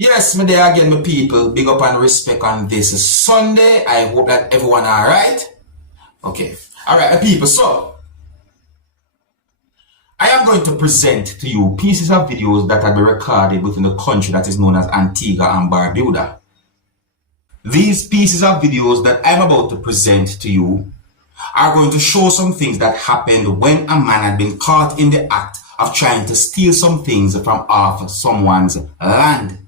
Yes, me there again, my people. Big up and respect on this Sunday. I hope that everyone alright. Okay. Alright, my people. So, I am going to present to you pieces of videos that have been recorded within the country that is known as Antigua and Barbuda. These pieces of videos that I'm about to present to you are going to show some things that happened when a man had been caught in the act of trying to steal some things from off someone's land.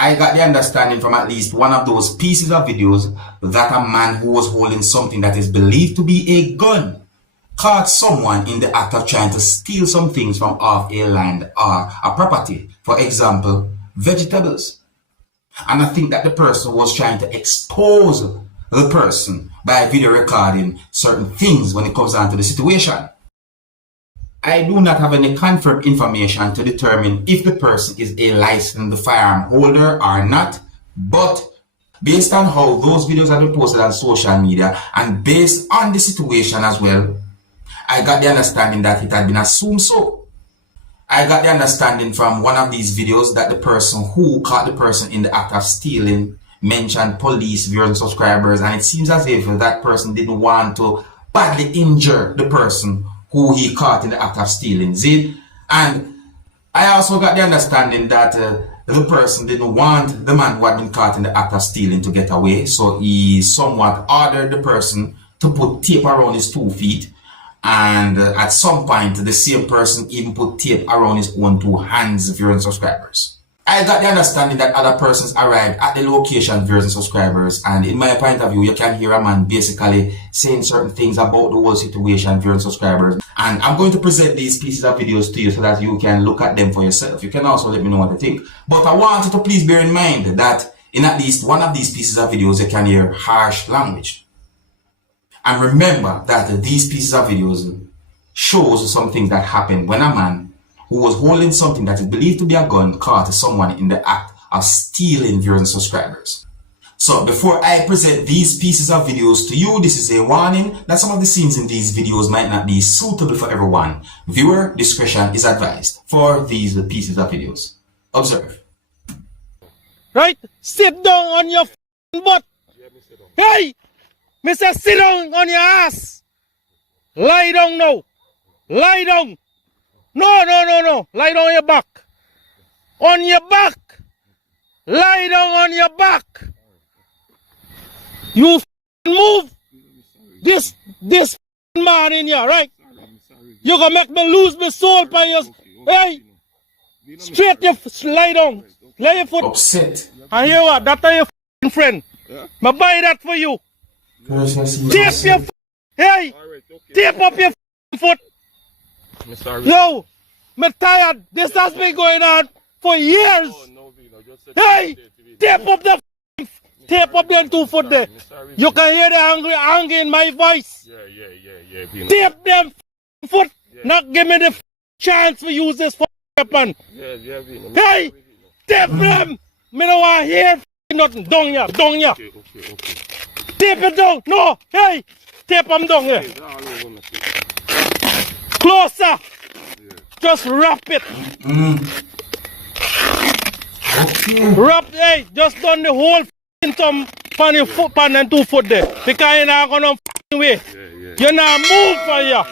I got the understanding from at least one of those pieces of videos that a man who was holding something that is believed to be a gun caught someone in the act of trying to steal some things from off a land or a property. For example, vegetables. And I think that the person was trying to expose the person by video recording certain things when it comes down to the situation. I do not have any confirmed information to determine if the person is a licensed firearm holder or not, but based on how those videos have been posted on social media and based on the situation as well, I got the understanding that it had been assumed so. I got the understanding from one of these videos that the person who caught the person in the act of stealing mentioned police, viewers and subscribers, and it seems as if that person didn't want to badly injure the person who he caught in the act of stealing. See? And I also got the understanding that the person didn't want the man who had been caught in the act of stealing to get away, so he somewhat ordered the person to put tape around his 2 feet, and at some point the same person even put tape around his own 2 hands, viewers and subscribers. I got the understanding that other persons arrived at the location, viewers and subscribers, and in my point of view, you can hear a man basically saying certain things about the whole situation, viewers and subscribers. And I'm going to present these pieces of videos to you so that you can look at them for yourself. You can also let me know what you think. But I want you to please bear in mind that in at least one of these pieces of videos, you can hear harsh language. And remember that these pieces of videos shows some things that happened when a man who was holding something that is believed to be a gun caught someone in the act of stealing, viewers and subscribers. So before I present these pieces of videos to you, this is a warning that some of the scenes in these videos might not be suitable for everyone. Viewer discretion is advised for these pieces of videos. Observe. Right? Sit down on your butt. Hey! Mister, sit down on your ass. Lie down now. Lie down. No. Lie down on your back. On your back. Lie down on your back. You move this man in here, right? You gonna make me lose my soul by your... Hey! Straight your... Lie down. Lay your foot... Upset. And you what? That's your friend. I buy that for you. Tape your... Hey! Tape up your foot. No, I'm tired. This has been going on for years. Hey, tape up them 2 foot there. You can hear the anger in my voice. Tape them foot. Not give me the chance to use this weapon. Hey, tape them. Me don't want to hear nothing. Down here. Tape it down. No, hey, tape them down here. Closer. Just wrap it. Okay. Wrap, hey, just done the whole thumb on your foot pan and 2 foot there. Because you're not going to way. You're not move for you.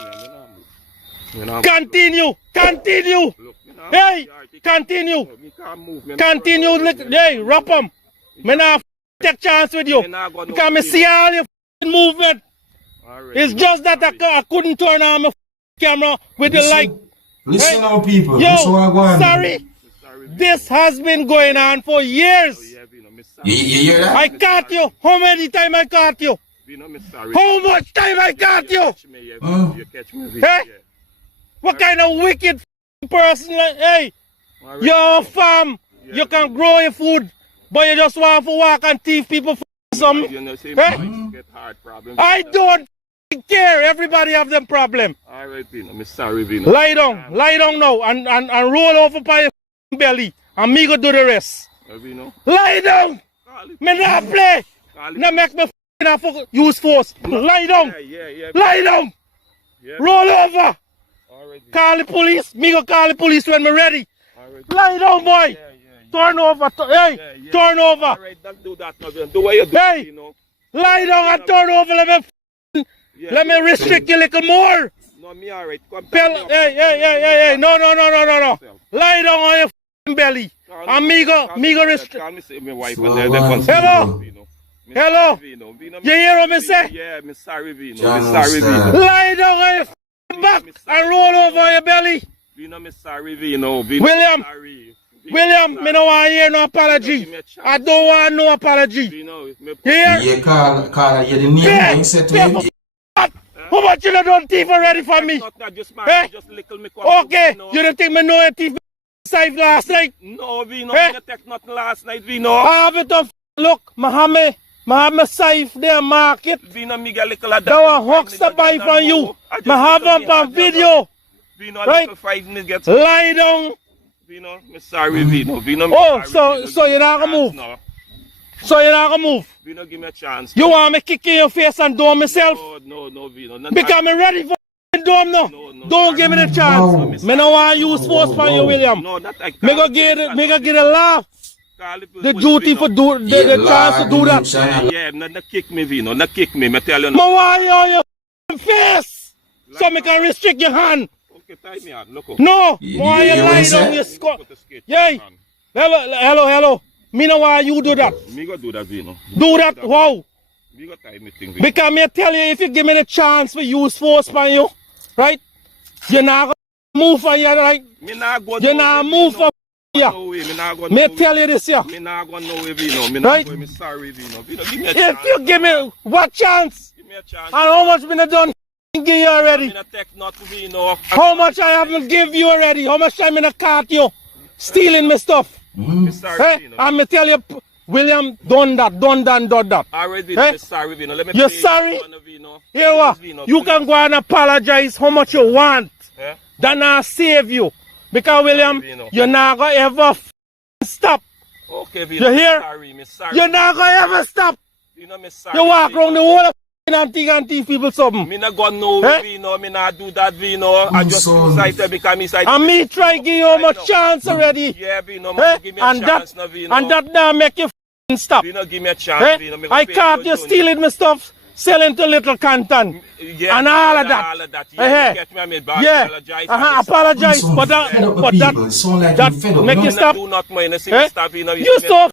Continue. Hey, continue. Hey, wrap them. Me not take chance with you. Because I see all your movement. It's just that I couldn't turn on my camera with the light. Listen now, people. Yo, sorry. This has been going on for years. You hear that? I caught you. How many times I caught you? How much time I caught you? Hey? What kind of wicked person? Hey, you're a farm. You can grow your food, but you just want to walk and thief people for some. Hey? I don't care. Everybody have them problem. Lie down now and roll over by your belly and me go do the rest. Lie down. Me not play. Not make me use force. Lie down. Lie down. Roll over. Call the police. Me go call the police when me ready. Lie down, boy. turn over. Turn over. Alright, don't do that now. Do what you do, Hey, you know. lie down and turn over. Let me restrict you a little more. No, me alright. Hey. No. Lie down on your belly. And me go restrict. Hello? Hello? You hear what me say? Yeah, me sorry, Vino. John, Me sorry, understand. Vino. Lie down on your back and roll over on your belly. Vino, me sorry, Vino. Vino, William. me sorry. William, me don't want to hear no apology. I don't want no apology. Vino, me Here? Yeah, Carl, you the name you said to him. How much you done thief already for me? Just Eh? just little me Okay, Vino. you don't think me know a thief safe last night? No, Vino, Eh? me not take nothing last night, Vino. I have it on. Look, Mohammed safe there market. Vino, me get little of that. That was hooks to buy from you. Me have them on video. Vino, Right? little 5 minutes gets. Lie down. Vino, me sorry, Vino. Vino, me Oh, sorry, so Vino, you're not give me gonna a move? chance now. So you're not gonna move. Vino, give me a chance. You want me kick in your face and do myself? No, Vino. Because I'm ready for dome now. No. Don't give me the chance. Me no want to use force for you, William. No, that I can't. Me go get a laugh. The duty for do the chance to do that. Yeah, not kick me, Vino. Not kick me. Me tell you. Me want you on your face so me can restrict your hand. Okay, tie me out. Look. No, You- why you you lie what down you your said? squat? Put the skate Yay. on. Hello. Me no want you do that. Me go do that, Vino. Do that. Wow. Me go tie me thing, Vino. Because me tell you, if you give me the chance to use force on you, right? You're not gonna move on you, right? Me not go. You're not move for you. No way. Me not go. Me tell you this here. Me not go no way, Vino. Me Right? not go. Me sorry, Vino. Vino, give me a chance. If you give me what chance? Give me a chance. And how much me done give you already? Me not take nothing, Vino. How much I haven't give you already? How much time I caught you stealing my stuff? Me sorry, Hey, Vino. and me tell you, William, done that. Already, Eh? me sorry, Vino. Let me You're pay you sorry? one, Vino. Here what? Please, Vino, You please. can go and apologize how much you want. Eh? Then I'll save you. Because William, Vino. you're not gonna ever stop. Okay, Vino. You hear? Me sorry. You're not gonna ever stop. Vino, me sorry. You walk Vino. around the whole of and thief people something. Me not go no Eh? Vino. Me not do that, Vino. I just son. excited because me side. And me try give you how much chance already. Yeah, Vino. Eh? Give me a And chance, that no, Vino. and that now make you stop. Vino, give me a chance, Eh? Vino. Me I pay caught you Tony. stealing my stuff, selling to little Canton. Yeah, and all of that. All of that. Eh, Yeah, eh. catch me, I made bad. Yeah. Apologize. Apologize. Some But fed up that people. It sound like that you fed up, make you you know? stop. Do not mind. See Eh? me stop, Vino. You so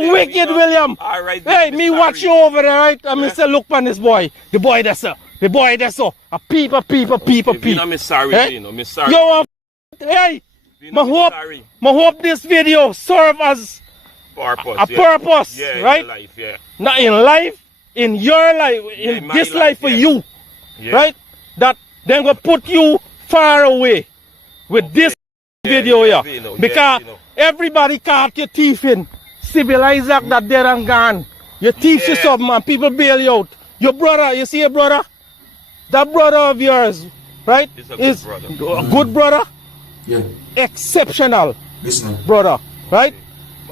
wicked, William. All right. Hey, Vino, me sorry. watch you over there, right? I mean, Eh? say, look on this boy. The boy that's so. The boy that's so. A peep. Vino, me sorry, Eh? Vino. Me sorry. Yo, hey, Vino, me hope, sorry. me hope this video serve as Purpose. a purpose, Yeah, right? in life, yeah. Not in life, in your life, Yeah, in in my this life, life for yeah. you, Yeah. right? That then go put you far away with this video yeah, here. Vino, yeah, Because Vino. everybody caught your thief in. Civilized act that dead and gone. You teach you Yeah. something and people bail you out. Your brother, you see your brother? That brother of yours, right? He's a good brother. A good brother, Yeah, exceptional listen. brother, right?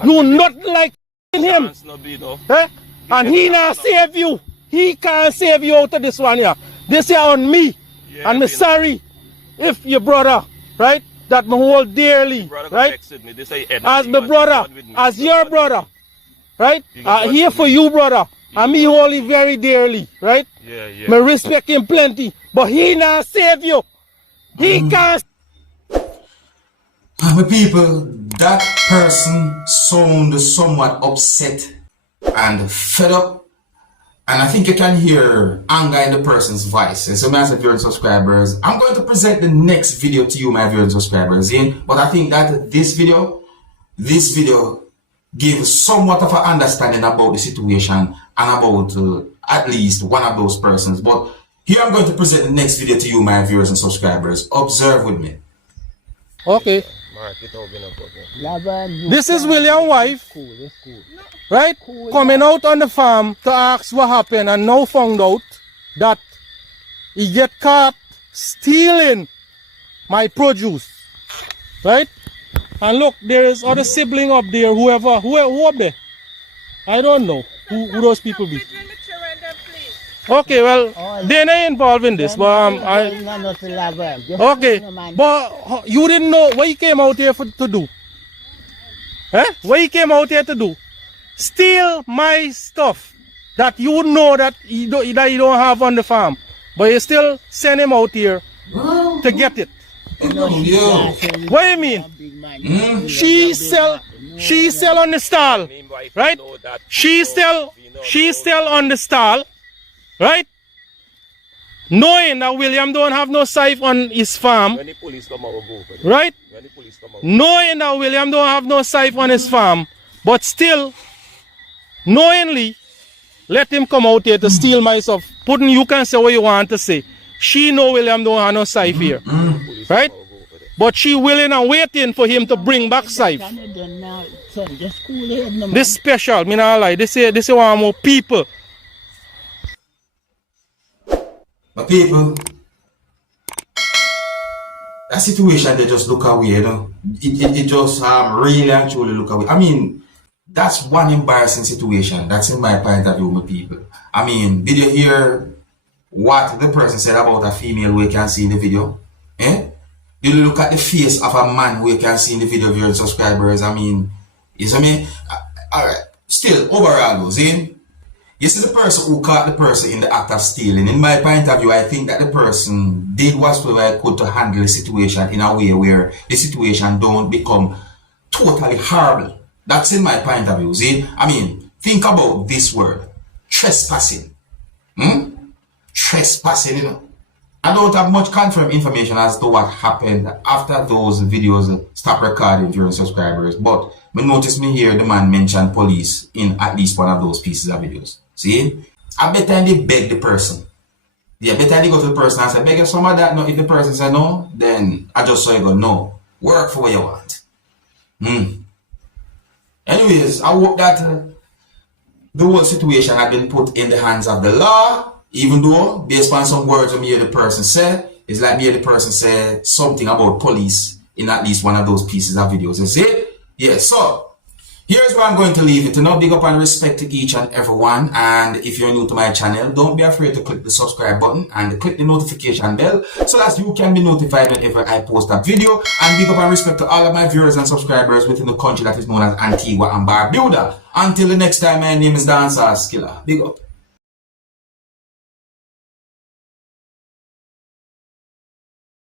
You not like him, Chance no Vino. eh? And he not save you. He can't save you out of this one here. This here on me. Yeah, And me Vino. sorry if your brother, right? That me hold dearly, Brother right? texted me. They say, Ed, As he my was brother, with me. as your brother, right? You got Here what for you you, brother. And me hold him very dearly, right? Yeah, yeah. Me respect him plenty. But he not save you. He can't. My people, that person sound somewhat upset and fed up. And I think you can hear anger in the person's voice. And so, my viewers and subscribers, I'm going to present the next video to you, my viewers and subscribers. But I think that this video gives somewhat of an understanding about the situation and about at least one of those persons. But here I'm going to present the next video to you, my viewers and subscribers. Observe with me. Okay. Mark it out, Vino. This is William's wife, right? Coming out on the farm to ask what happened and now found out that he get caught stealing my produce, right? And look, there is other sibling up there, who up there? I don't know who those people be. Okay, well, they're not involved in this, but okay, but you didn't know what you came out here to do. What he came out here to do? Steal my stuff that you know that you don't have on the farm. But you still send him out here to get it. Yo. What do you mean? She sell on the stall, right? She sell on the stall, right? Knowing that William don't have no scythe on his farm, When the police come out, we'll go for it. right? When the police come out. Knowing that William don't have no scythe on his farm, but still, knowingly, let him come out here to steal my stuff. Putting, you can say what you want to say. She know William don't have no scythe here, right? But she willing and waiting for him to bring back scythe. This special, me not lie. This is one more people. But people, that situation, they just look away, you know. It just really actually look away. I mean, that's one embarrassing situation. That's in my point of view, my people. I mean, did you hear what the person said about a female we can see in the video? Eh? Did you look at the face of a man we can see in the video, viewers, subscribers? I mean, you see me? Alright. Still, overall, see? You see the person who caught the person in the act of stealing. In my point of view, I think that the person did whatever I could to handle the situation in a way where the situation don't become totally horrible. That's in my point of view. See, I mean, think about this word, trespassing. Trespassing, you know. I don't have much confirmed information as to what happened after those videos stopped recording during subscribers, but notice me here, the man mentioned police in at least one of those pieces of videos. See? I bet they beg the person. Yeah, better they go to the person and say, beg you some of that. No, if the person say no, then I just saw you go, no. Work for what you want. Anyways, I hope that the whole situation had been put in the hands of the law, even though, based on some words of me the person said, it's like me the person said something about police in at least one of those pieces of videos. You see? Yeah, so here's where I'm going to leave it. Big up and respect to each and everyone. And if you're new to my channel, don't be afraid to click the subscribe button and click the notification bell so that you can be notified whenever I post a video. And big up and respect to all of my viewers and subscribers within the country that is known as Antigua and Barbuda. Until the next time, my name is Dancehall Skilla. Big up.